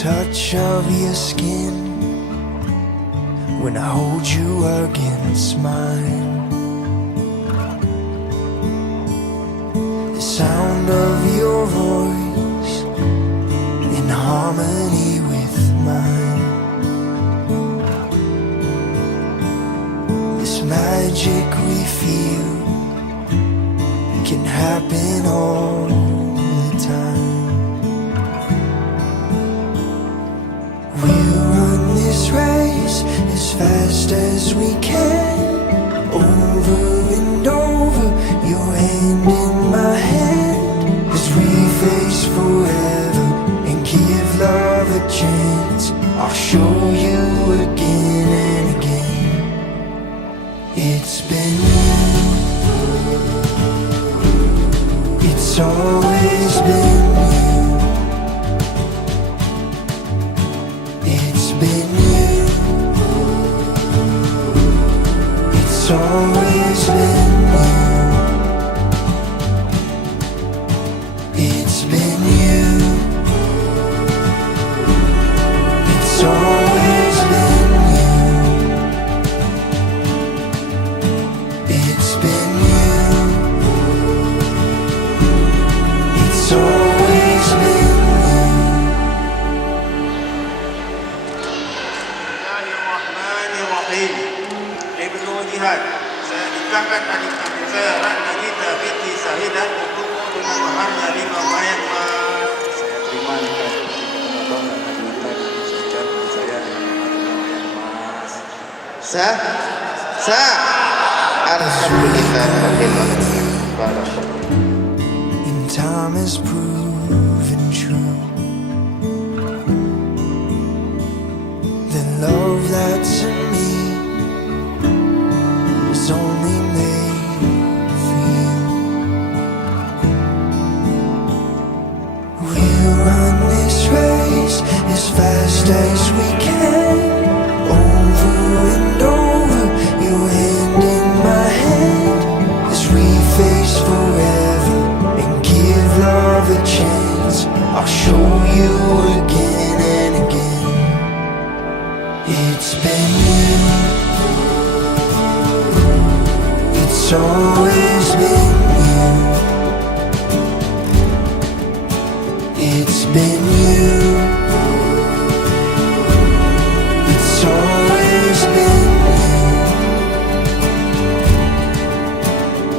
touch of your skin when I hold you against mine. The sound of your voice in harmony with mine. This magic we feel can happen all the time. We'll run this race as fast as we can, over and over, your hand in my hand, as we face forever and give love a chance. I'll show you again and again. It's been you, it's always been you. It's been you, it's always been you. It's been you, it's always been you. It's been you, it's always been you. Ibnu Jihad, saya nikahkan adik kandung saya Ratna Gita binti Sahidah untukmu dengan maharnya 5 mayang emas. Saya terima nikah Abang dan Gita binti Sahidah dengan saya dengan maharnya 5 mayang emas. Sah? Alhamdulillah Barakallah. In time has proven true the love that's in me is only made for you. We'll run this race as fast as we can, over and over, your hand in my hand, as we face forever and give love a chance. I'll show you again and again. It's been you, it's always been you. It's been you, it's always been you.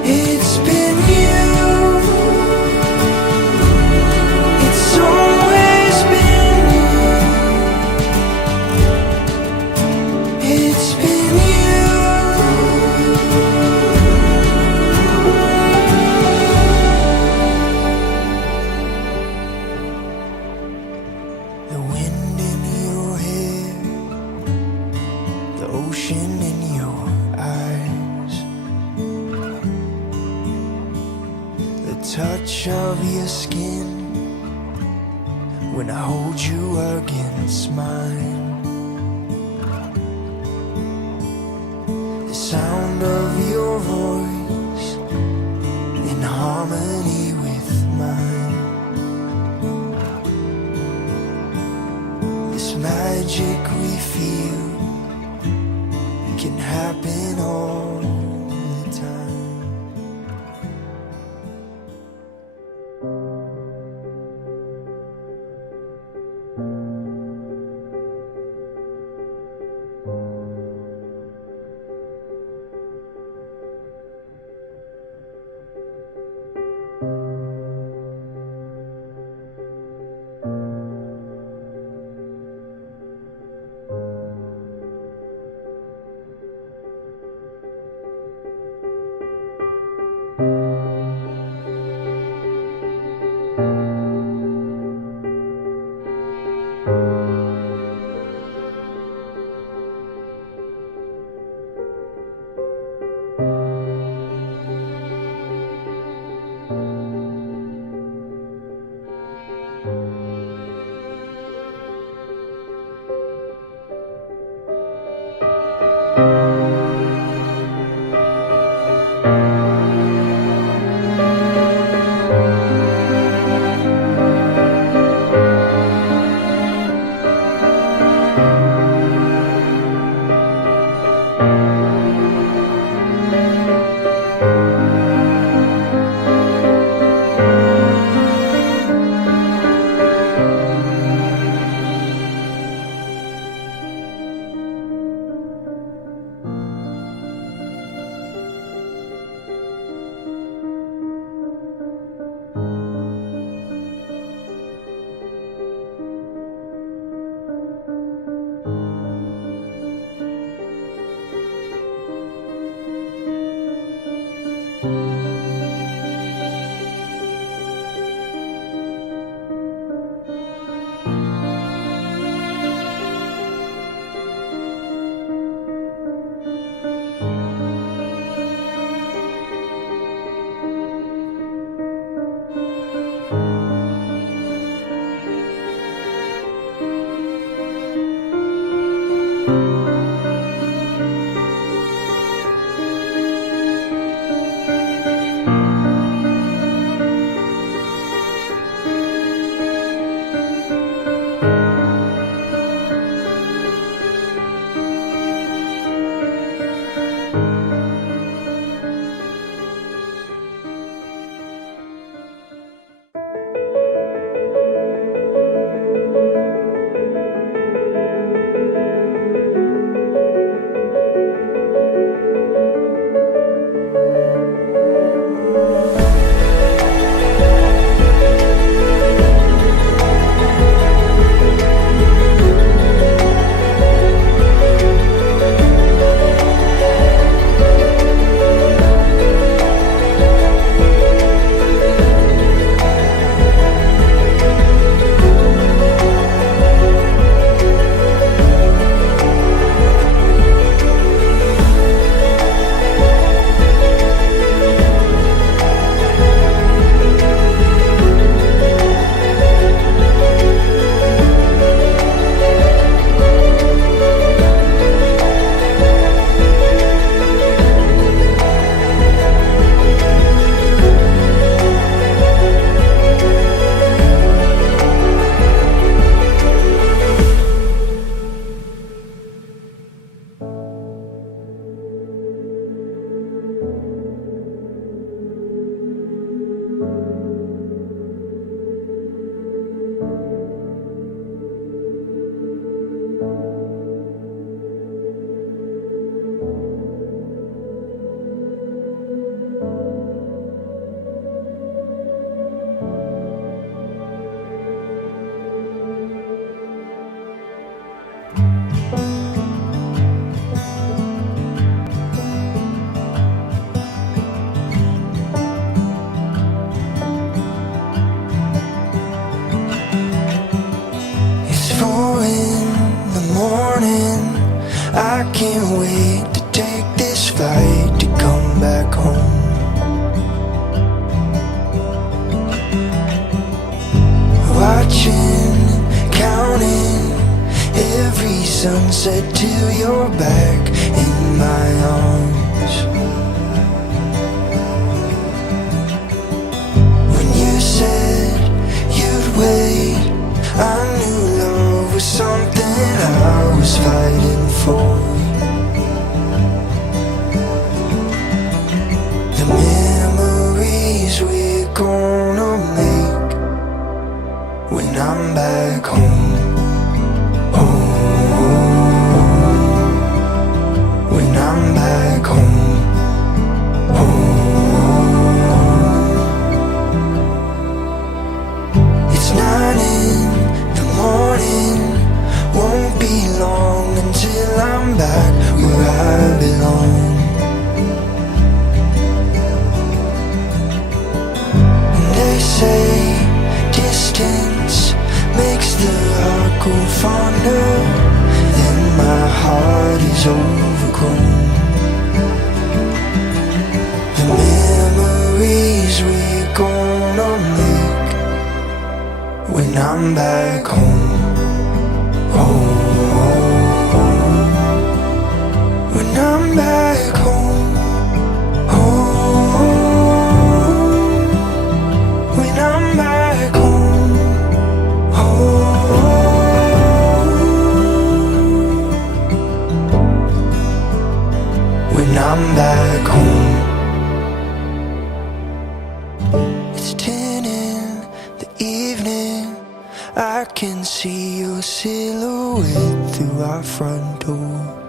It's been you, it's always been you. It's been you. The wind in your hair, the ocean in your eyes, the touch of your skin when I hold you against mine. The sound of your voice in harmony with mine. This magic we feel can happen all the time. sunset till you're back in my arms. When you said you'd wait, I knew love was something I was fighting for. The memories we're gonna make when I'm back home. When I'm back home. It's 9 in the morning, won't be long until I'm back where I belong. And they say distance makes the heart go fonder, then my heart is overgrown. The memories we're gonna make when I'm back home. When I'm back home. When I'm back home. When I'm back home. It's 10 in the evening, I can see your silhouette through our front door.